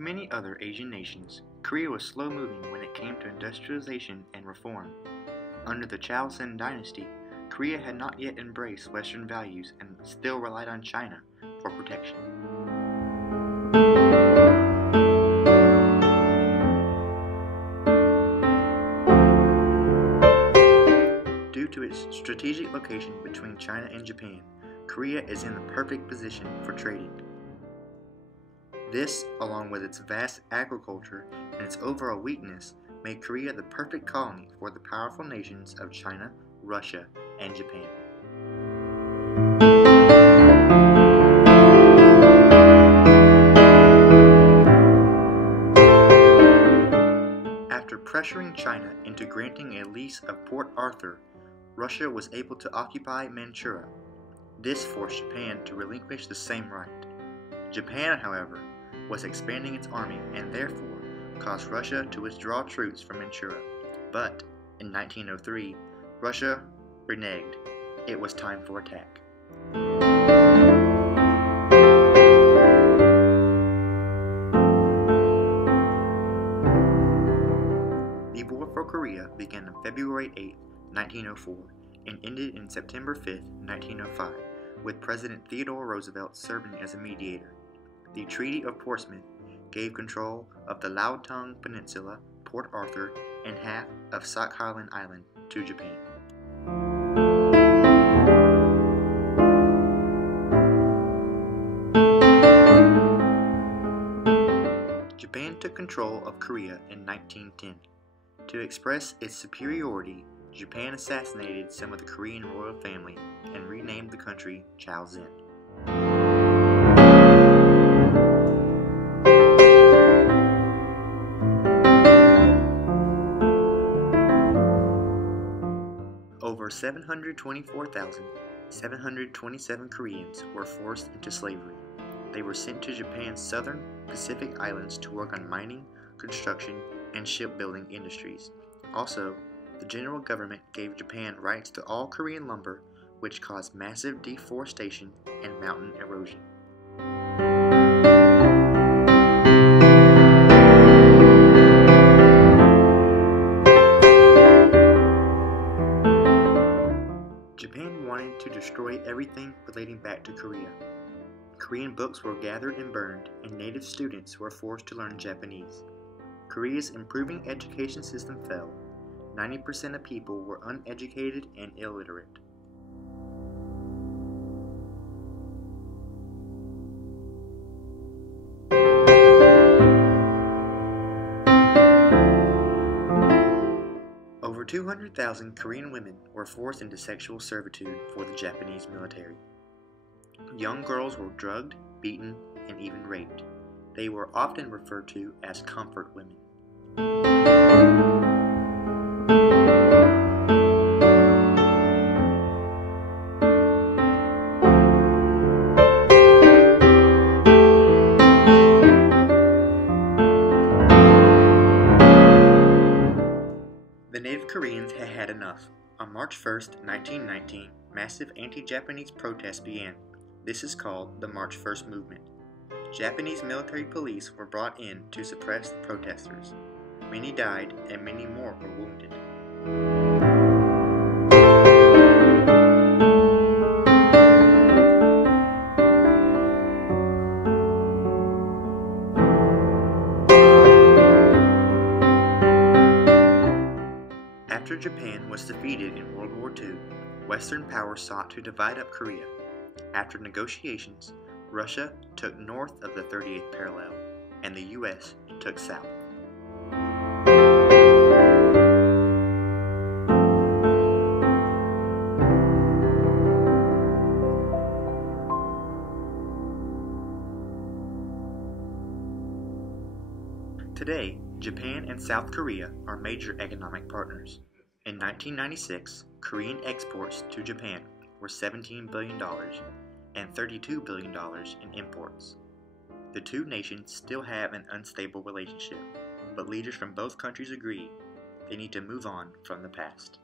many other Asian nations, Korea was slow-moving when it came to industrialization and reform. Under the Joseon dynasty, Korea had not yet embraced Western values and still relied on China for protection. Due to its strategic location between China and Japan, Korea is in the perfect position for trading. This, along with its vast agriculture and its overall weakness, made Korea the perfect colony for the powerful nations of China, Russia, and Japan. After pressuring China into granting a lease of Port Arthur, Russia was able to occupy Manchuria. This forced Japan to relinquish the same right. Japan, however, was expanding its army and therefore caused Russia to withdraw troops from Manchuria. But in 1903, Russia reneged. It was time for attack. The War for Korea began on February 8, 1904, and ended in September 5, 1905, with President Theodore Roosevelt serving as a mediator. The Treaty of Portsmouth gave control of the Liaotung Peninsula, Port Arthur, and half of Sakhalin Island to Japan. Japan took control of Korea in 1910. To express its superiority, Japan assassinated some of the Korean royal family and renamed the country Chaozhen. Over 724,727 Koreans were forced into slavery. They were sent to Japan's southern Pacific Islands to work on mining, construction, and shipbuilding industries. Also, the general government gave Japan rights to all Korean lumber, which caused massive deforestation and mountain erosion. Japan wanted to destroy everything relating back to Korea. Korean books were gathered and burned, and native students were forced to learn Japanese. Korea's improving education system fell. 90% of people were uneducated and illiterate. Over 200,000 Korean women were forced into sexual servitude for the Japanese military. Young girls were drugged, beaten, and even raped. They were often referred to as comfort women. The native Koreans had had enough. On March 1, 1919, massive anti-Japanese protests began. This is called the March 1st movement. Japanese military police were brought in to suppress the protesters. Many died and many more were wounded. After Japan was defeated in World War II, Western powers sought to divide up Korea. After negotiations, Russia took north of the 38th parallel, and the U.S. took south. Today, Japan and South Korea are major economic partners. In 1996, Korean exports to Japan were $17 billion and $32 billion in imports. The two nations still have an unstable relationship, but leaders from both countries agree they need to move on from the past.